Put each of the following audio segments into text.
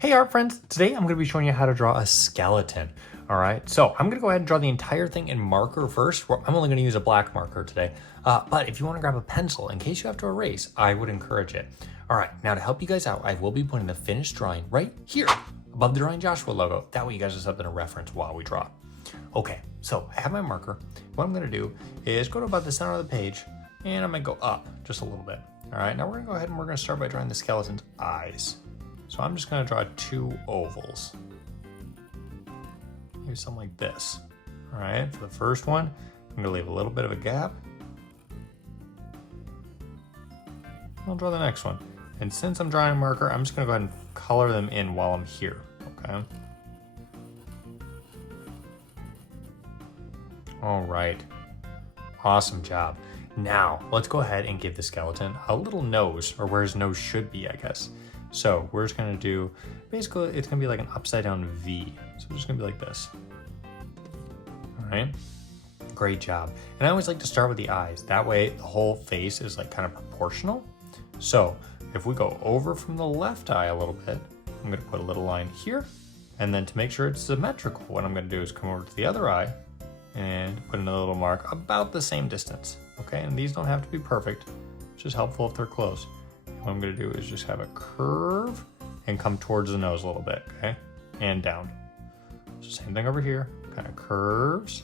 Hey art friends, today I'm going to be showing you how to draw a skeleton. All right, so I'm going to go ahead and draw the entire thing in marker first. I'm only going to use a black marker today, but if you want to grab a pencil in case you have to erase, I would encourage it. All right, now to help you guys out, I will be putting the finished drawing right here above the Drawing Joshua logo. That way you guys have something to reference while we draw. Okay, so I have my marker. What I'm going to do is go to about the center of the page and I'm going to go up just a little bit. All right, now we're going to go ahead and we're going to start by drawing the skeleton's eyes. So I'm just going to draw two ovals. Maybe something like this. All right, for the first one, I'm going to leave a little bit of a gap. I'll draw the next one. And since I'm drawing a marker, I'm just going to go ahead and color them in while I'm here, okay? All right, awesome job. Now, let's go ahead and give the skeleton a little nose, or where his nose should be, I guess. So we're just gonna do, basically it's gonna be like an upside down V. So it's just gonna be like this. All right, great job. And I always like to start with the eyes. That way the whole face is like kind of proportional. So if we go over from the left eye a little bit, I'm gonna put a little line here. And then to make sure it's symmetrical, what I'm gonna do is come over to the other eye and put another little mark about the same distance. Okay, and these don't have to be perfect. It's just helpful if they're close. What I'm gonna do is just have a curve and come towards the nose a little bit, okay? And down. So same thing over here, kind of curves,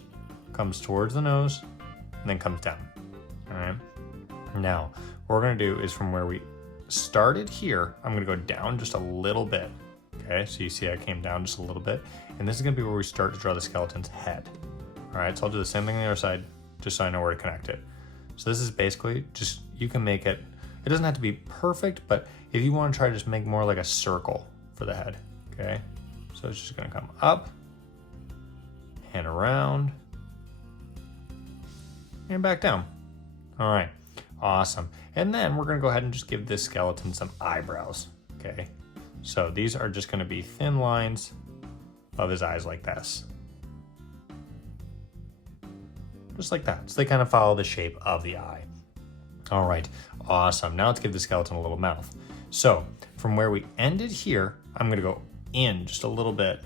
comes towards the nose, and then comes down, all right? Now, what we're gonna do is from where we started here, I'm gonna go down just a little bit, okay? So you see I came down just a little bit, and this is gonna be where we start to draw the skeleton's head. All right, so I'll do the same thing on the other side, just so I know where to connect it. So this is basically just, you can make it, it doesn't have to be perfect, but if you want to try to just make more like a circle for the head, okay? So it's just gonna come up and around and back down. All right, awesome. And then we're gonna go ahead and just give this skeleton some eyebrows, okay? So these are just gonna be thin lines of his eyes like this. Just like that. So they kind of follow the shape of the eye. All right, awesome. Now let's give the skeleton a little mouth. So from where we ended here, I'm gonna go in just a little bit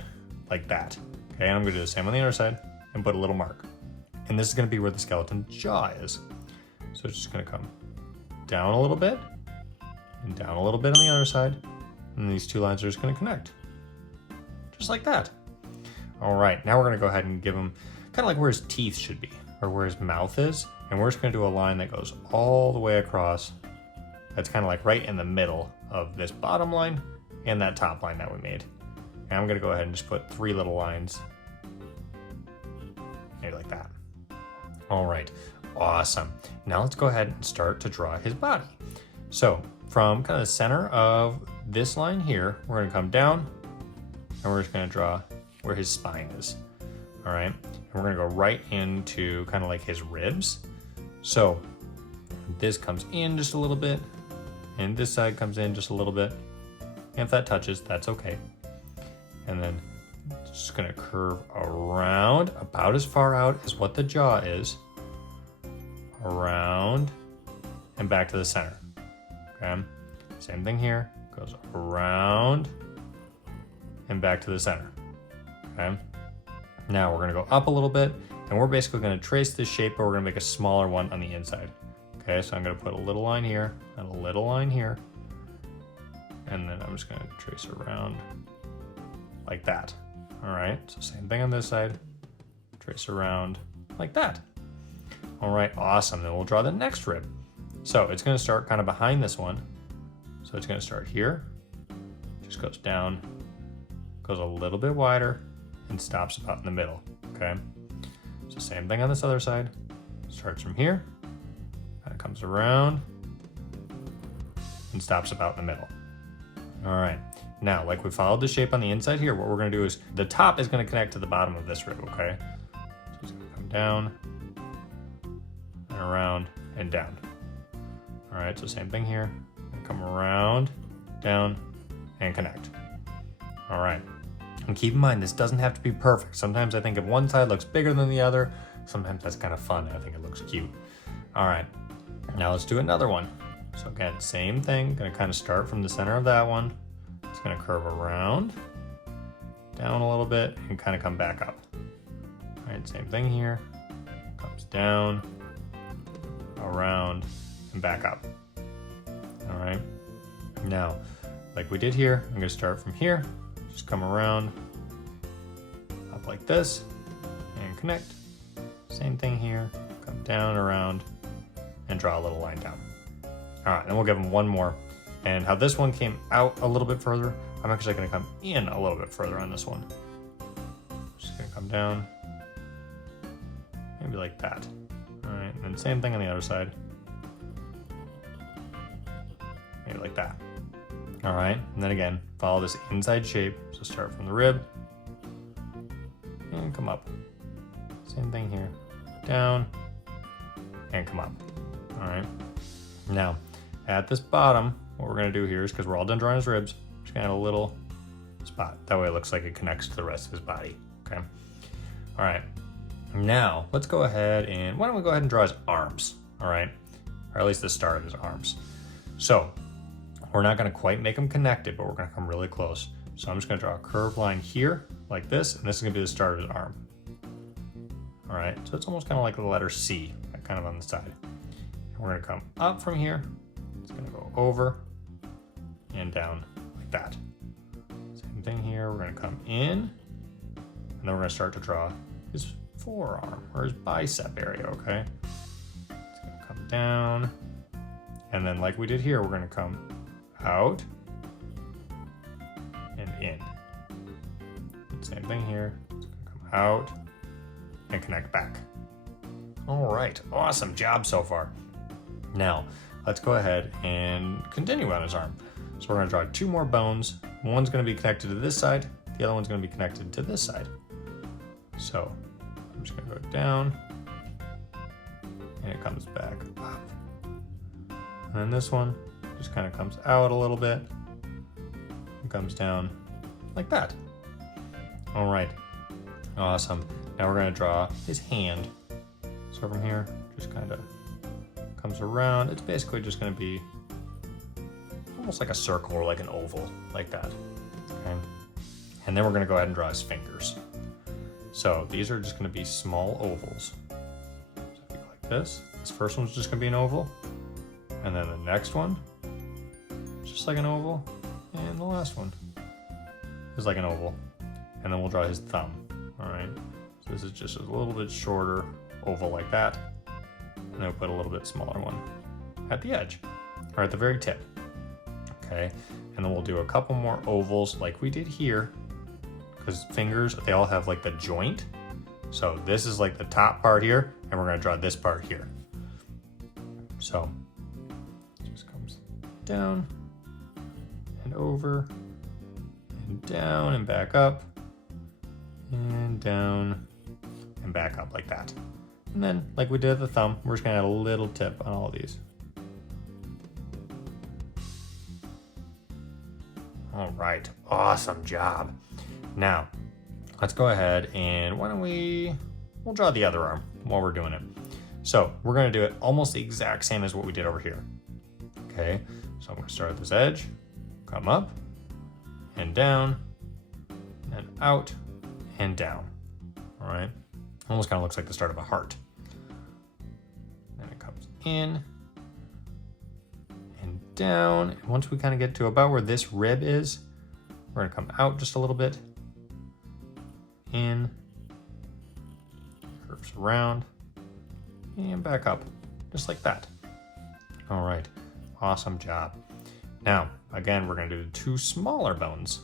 like that. Okay, and I'm gonna do the same on the other side and put a little mark. And this is gonna be where the skeleton's jaw is. So it's just gonna come down a little bit and down a little bit on the other side. And these two lines are just gonna connect. Just like that. All right, now we're gonna go ahead and give him kind of like where his teeth should be, or where his mouth is. And we're just gonna do a line that goes all the way across. That's kind of like right in the middle of this bottom line and that top line that we made. And I'm gonna go ahead and just put three little lines, maybe like that. All right, awesome. Now let's go ahead and start to draw his body. So from kind of the center of this line here, we're gonna come down and we're just gonna draw where his spine is. All right, and we're gonna go right into kind of like his ribs. So this comes in just a little bit, and this side comes in just a little bit. And if that touches, that's okay. And then just gonna curve around about as far out as what the jaw is, around and back to the center, okay? Same thing here, goes around and back to the center, okay? Now we're gonna go up a little bit and we're basically gonna trace this shape, but we're gonna make a smaller one on the inside. Okay, so I'm gonna put a little line here and a little line here. And then I'm just gonna trace around like that. All right, so same thing on this side, trace around like that. All right, awesome, then we'll draw the next rib. So it's gonna start kind of behind this one. So it's gonna start here, just goes down, goes a little bit wider, and stops about in the middle, okay? So same thing on this other side. Starts from here, kind of comes around, and stops about in the middle. All right, now like we followed the shape on the inside here, what we're gonna do is the top is gonna connect to the bottom of this rib, okay? So it's gonna come down, and around, and down. All right, so same thing here. Come around, down, and connect. All right. And keep in mind, this doesn't have to be perfect. Sometimes I think if one side looks bigger than the other, sometimes that's kind of fun. I think it looks cute. All right, now let's do another one. So again, same thing, gonna kind of start from the center of that one. It's It's gonna curve around, down a little bit, and kind of come back up. All right, same thing here. Comes down, around, and back up. All right. Now, like we did here, I'm gonna start from here, just come around, up like this, and connect. Same thing here, come down, around, and draw a little line down. All right, and we'll give them one more. And how this one came out a little bit further, I'm actually gonna come in a little bit further on this one. Just gonna come down, maybe like that. All right, and then same thing on the other side. Maybe like that. All right, and then again, follow this inside shape. So start from the rib and come up. Same thing here, down and come up. All right, now at this bottom, what we're gonna do here is, because we're all done drawing his ribs, just gonna add a little spot. That way it looks like it connects to the rest of his body, okay? All right, now let's go ahead and, why don't we go ahead and draw his arms, all right? Or at least the start of his arms. So we're not gonna quite make them connected, but we're gonna come really close. So I'm just gonna draw a curved line here, like this, and this is gonna be the start of his arm. All right, so it's almost kind of like the letter C, kind of on the side. And we're gonna come up from here. It's gonna go over and down like that. Same thing here, we're gonna come in, and then we're gonna start to draw his forearm, or his bicep area, okay? It's gonna come down, and then like we did here, we're gonna come out and in. And same thing here, it's gonna come out and connect back. All right, awesome job so far. Now, let's go ahead and continue on his arm. So we're gonna draw two more bones. One's gonna be connected to this side, the other one's gonna be connected to this side. So I'm just gonna go down, and it comes back up. And then this one just kind of comes out a little bit and comes down like that. All right, awesome. Now we're gonna draw his hand. So from here, just kind of comes around. It's basically just gonna be almost like a circle or like an oval, like that, okay? And then we're gonna go ahead and draw his fingers. So these are just gonna be small ovals. So if you go like this first one's just gonna be an oval, and then the next one, just like an oval, and the last one is like an oval. And then we'll draw his thumb, all right? So this is just a little bit shorter oval like that, and then we'll put a little bit smaller one at the edge, or at the very tip, okay? And then we'll do a couple more ovals like we did here, because fingers, they all have like the joint. So this is like the top part here, and we're gonna draw this part here. So it just comes down and over and down and back up and down and back up like that. And then like we did the thumb, we're just gonna add a little tip on all of these. All right, awesome job. Now, let's go ahead and we'll draw the other arm while we're doing it. So we're gonna do it almost the exact same as what we did over here. Okay, so I'm gonna start at this edge, come up and down and out and down. All right, almost kind of looks like the start of a heart. Then it comes in and down. And once we kind of get to about where this rib is, we're gonna come out just a little bit, in, curves around, and back up, just like that. All right, awesome job. Now, again, we're gonna do two smaller bones.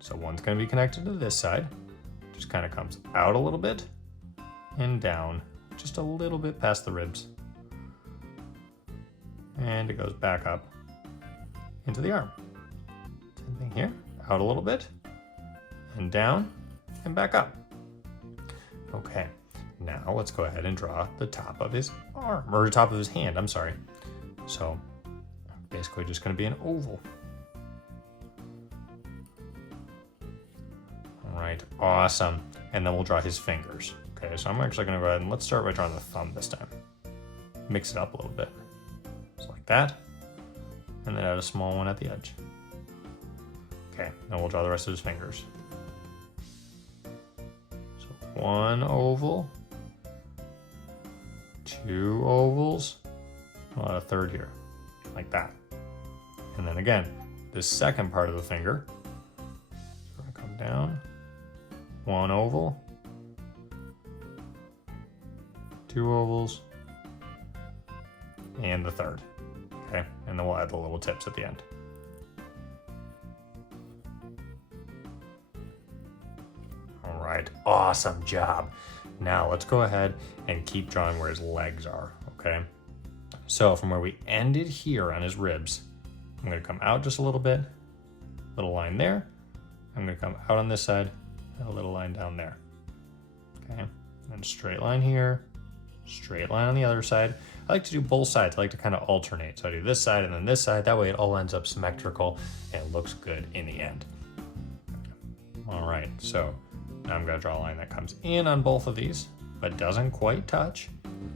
So one's gonna be connected to this side, just kind of comes out a little bit and down, just a little bit past the ribs. And it goes back up into the arm. Same thing here, out a little bit and down and back up. Okay, now let's go ahead and draw the top of his arm, or the top of his hand, I'm sorry. So basically just gonna be an oval. All right, awesome. And then we'll draw his fingers. Okay, so I'm actually gonna go ahead and let's start by drawing the thumb this time. Mix it up a little bit. So like that, and then add a small one at the edge. Okay, now we'll draw the rest of his fingers. So 1 oval, 2 ovals, we'll add a third here, like that. And then again, this second part of the finger, we're gonna come down, 1 oval, 2 ovals, and the third. Okay, and then we'll add the little tips at the end. All right, awesome job. Now let's go ahead and keep drawing where his legs are, okay? So from where we ended here on his ribs, I'm gonna come out just a little bit, little line there. I'm gonna come out on this side, and a little line down there, okay? And straight line here, straight line on the other side. I like to do both sides. I like to kind of alternate. So I do this side and then this side. That way it all ends up symmetrical and it looks good in the end. All right, so now I'm gonna draw a line that comes in on both of these, but doesn't quite touch.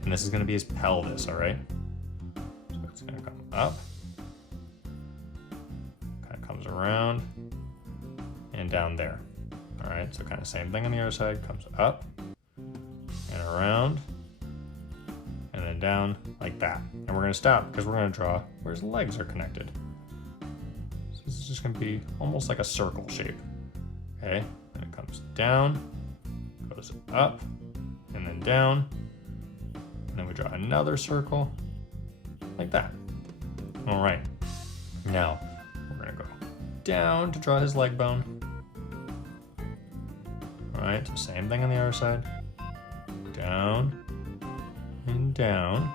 And this is gonna be his pelvis, all right? So it's gonna come up, kind of comes around and down there. All right, so kind of same thing on the other side, comes up and around, and then down like that. And we're gonna stop because we're gonna draw where his legs are connected. So this is just gonna be almost like a circle shape. Okay, then it comes down, goes up, and then down. And then we draw another circle like that. All right, now we're gonna go down to draw his leg bone. All right, so same thing on the other side. Down and down,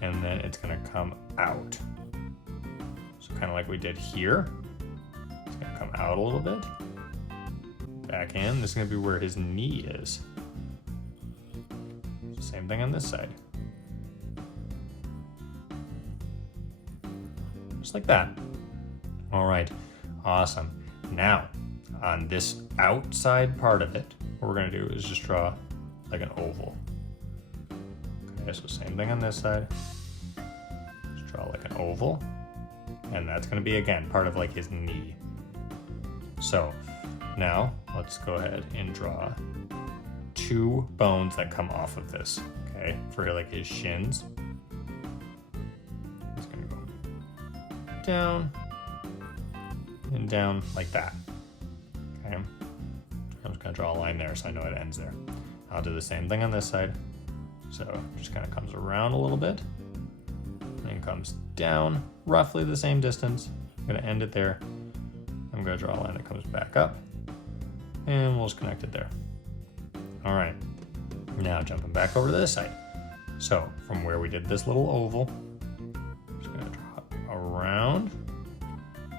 and then it's gonna come out. So kind of like we did here. It's gonna come out a little bit. Back in, this is gonna be where his knee is. So same thing on this side. Just like that. All right, awesome. Now, on this outside part of it, what we're gonna do is just draw like an oval. Okay, so same thing on this side. Just draw like an oval. And that's gonna be, again, part of like his knee. So now let's go ahead and draw 2 bones that come off of this, okay? For like his shins. It's gonna go down and down like that, okay? I'm just gonna draw a line there so I know it ends there. I'll do the same thing on this side. So it just kind of comes around a little bit and then comes down roughly the same distance. I'm gonna end it there. I'm gonna draw a line that comes back up and we'll just connect it there. All right, now jumping back over to this side. So from where we did this little oval, I'm just gonna draw around.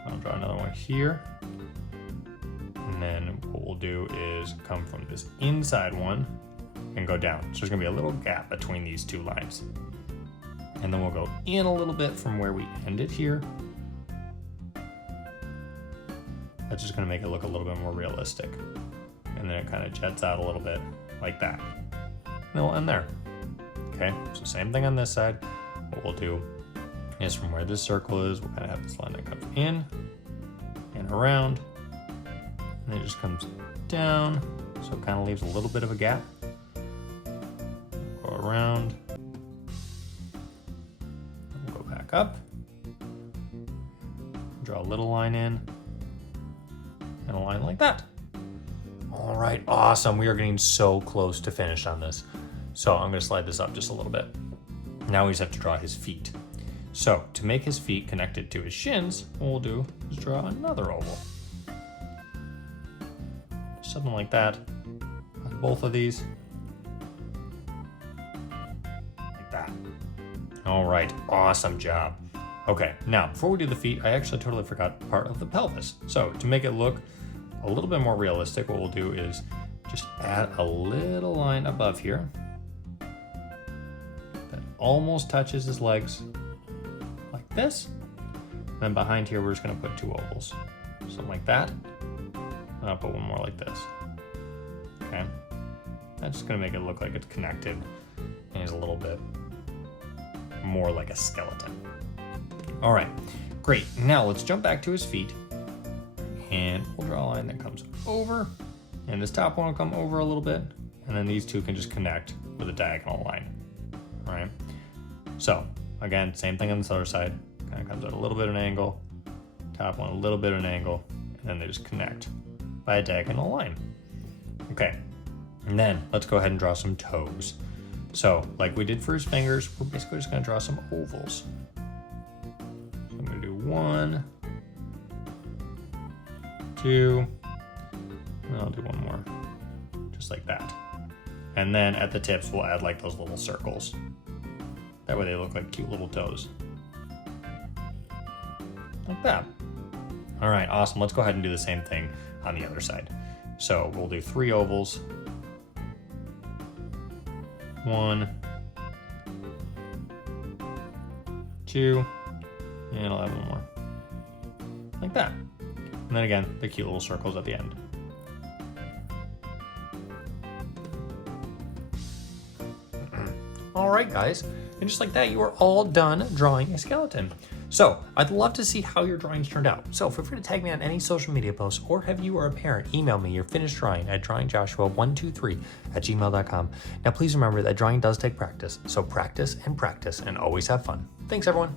I'll draw another one here. And then what we'll do is come from this inside one and go down. So there's gonna be a little gap between these 2 lines. And then we'll go in a little bit from where we ended here. That's just gonna make it look a little bit more realistic. And then it kind of jets out a little bit like that. And then we'll end there. Okay, so same thing on this side. What we'll do is from where this circle is, we'll kind of have this line that comes in and around. And it just comes down, so it kind of leaves a little bit of a gap. Go around, and we'll go back up, draw a little line in, and a line like that. All right, awesome. We are getting so close to finish on this. So I'm gonna slide this up just a little bit. Now we just have to draw his feet. So to make his feet connected to his shins, what we'll do is draw another oval. Something like that on both of these. Like that. All right, awesome job. Okay, now before we do the feet, I actually totally forgot part of the pelvis. So to make it look a little bit more realistic, what we'll do is just add a little line above here that almost touches his legs like this. And then behind here, we're just gonna put 2 ovals. Something like that. And I'll put one more like this. Okay. That's just gonna make it look like it's connected and is a little bit more like a skeleton. All right, great. Now let's jump back to his feet. And we'll draw a line that comes over, and this top one will come over a little bit, and then these two can just connect with a diagonal line. All right. So again, same thing on this other side. Kind of comes at a little bit of an angle, top one a little bit of an angle, and then they just connect by a diagonal line. Okay, and then let's go ahead and draw some toes. So like we did for his fingers, we're basically just gonna draw some ovals. So I'm gonna do 1, 2, and I'll do one more, just like that. And then at the tips, we'll add like those little circles. That way they look like cute little toes. Like that. All right, awesome. Let's go ahead and do the same thing on the other side. So we'll do 3 ovals. 1, 2, and I'll add one more. Like that. And then again, the cute little circles at the end. All right, guys. And just like that, you are all done drawing a skeleton. So I'd love to see how your drawings turned out. So feel free to tag me on any social media posts, or have you or a parent email me your finished drawing at drawingjoshua123@gmail.com. Now please remember that drawing does take practice. So practice and always have fun. Thanks everyone.